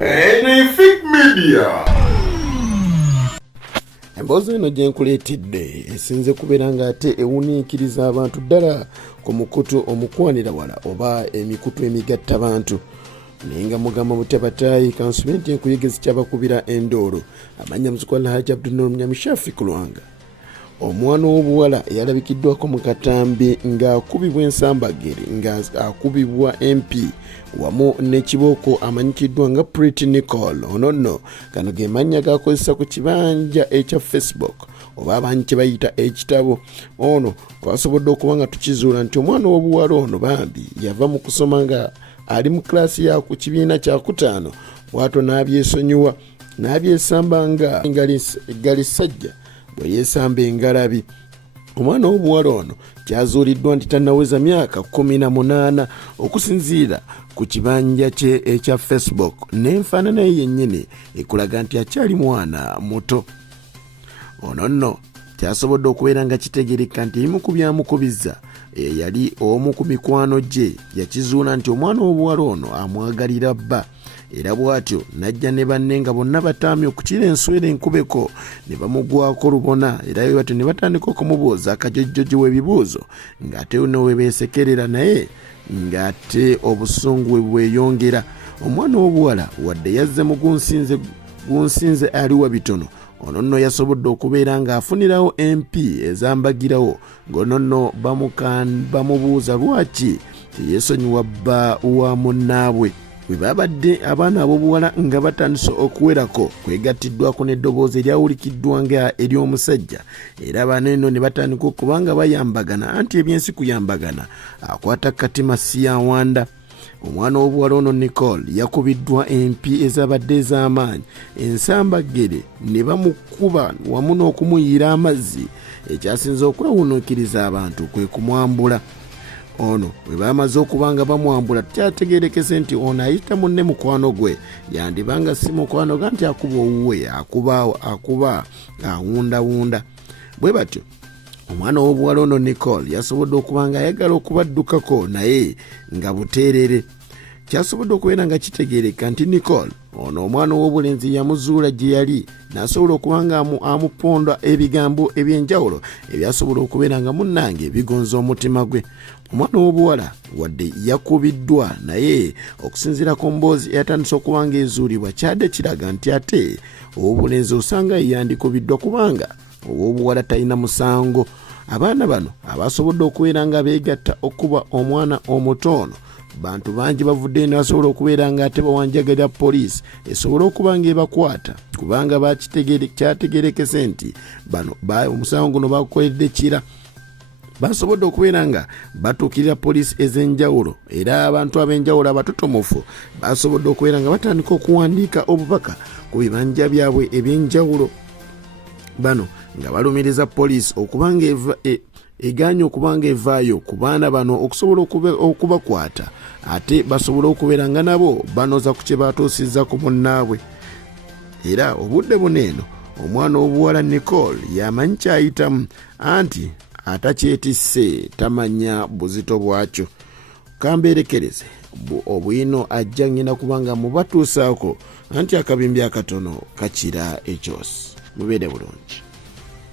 Anything Media. Emboozi eno gye nkuleetedde esinze kubeera ng'ate ewuniikiriza abantu ddala ku mukutu omukwanira wala oba emikutu emigatta abantu. Naye nga mugamba Mutabatayi kansumenti enkuyegezi kyabakubira endoolo amanya muzikwala Hajji Abdul Munyamushafi ku Lwanga. Omwana w'obuwala yalabikiddwako mu Katambi ng'akubibwa ensambagere ng'akubibwa MP wamu n'ekibooko amanyikiddwa nga Pretty Nicole. Ono nno gano ge mannya g'akozesa ku kibanja ekya Facebook oba abanyi kye bayita ekitabo. Ono twasobodde okuba nga tukizuula nti omwana w'obuwala ono bambi yava mu kusoma nga ali mu klasi ya ku kibiina kya kutaano bw'atyo n'abyesonyiwa n'abyesamba nga engalisajja bwe yeesamba engalabi. Omwana w'obuwala ono kyazuuliddwa nti tannaweza myaka 18 okusinziira ku kibanja kye ekya Facebook n'enfaanana ye yennyini ekulaga nti akyali mwana muto. Ono nno kyasobodde okubeera nga kitegeereka nti ebimu ku byamukubizza yali omu ku mikwano gye yakizuula nti omwana w'obuwala ono amwagalira bba. Era bw'atyo najja ne banne nga bonna bataamye okukira enswera enkubeko ne bamugwako lubona. Era bwe batyo ne batandika okumubuuza akajojjoji w'ebibuuzo ng'ate we beesekerera naye ng'ate obusungu we bweyongera. Omwana w'obuwala wadde yazze mu gunsinze aliwa bitono. Ono nno yasobodde okubeera ng'afunirawo MP ezambagirawo ng'ono nno bamubuuza lwaki teyeesonyiwa bba wa munnaabwe. Bwe babadde abaana ab'obuwala nga batandise okuwerako kwegattiddwako n'eddoboozi eryawulikiddwa nga ery'omusajja. Era abaana eno ne batandika okuba nga bayambagana anti ebyensi kuyambagana akwata katima si ya wanda. Omwana w'obuwala ono Nicole yakubiddwa MP ezabadde ez'amaanyi ensambagere ne bamukuba wamu n'okumuyiira amazzi. Ekyasinze okwewuunuukiriza abantu kwe kumwambula. Ono bwe bamaze okuba nga bamwambula tukyategeerekese nti ono ayita munne mukwano gwe yandibanga si mukwano ga nti akuba owuwe akuba awundawunda. Bwe batyo omwana w'obuwala ono Nicole yasobodde okuba nga ayagala okubaddukako naye nga buteerere. Kyasobodde okubeera nga kitegeereka nti Nicole ono omwana w'obulenzi yamuzuula gye yali n'asobola okuba nga amuponda ebigambo eby'enjawulo ebyasobola okubeera nga munnange bigonza omutima gwe. Omwana w'obuwala wadde yakubiddwa naye okusinziira ku mboozi eyatandise okuba nga ezuulibwa kyadde kiraga nti ate ow'obulenzi osanga yandikubiddwa kubanga ow'obuwala talina musango. Abaana bano abasobodde okubeera nga beegatta okuba omwana omutono bantu bangi bavudde ne basobola okubeera nga ate bawanjagalira poliisi esobola okuba nga ebakwata kubanga kyategeerekese nti bano omusango guno bagukoledde kira. Basobodde okubeera nga batuukirira poliisi ez'enjawulo era abantu ab'enjawulo abatotomufu basobodde okubeera nga batandika okuwandiika obubaka ku bibanja byabwe eby'enjawulo. Bano nga balumiriza poliisi okuba nga egaanye okuba nga evaayo ku baana bano okusobola okubakwata ate basobola okubeera nga nabo banoza ku kye batuusizza ku munnaabwe. Era obudde buneeno omwana w'obuwala Nicole yamanyi kyayitamu anti atakyetisse tamanya buzito bwakyo. Kambeerekereze obwino ajja ngenda kubanga mubatuusaako anti akabimbi akatono kakira ekyosi. Mubeere bulungi.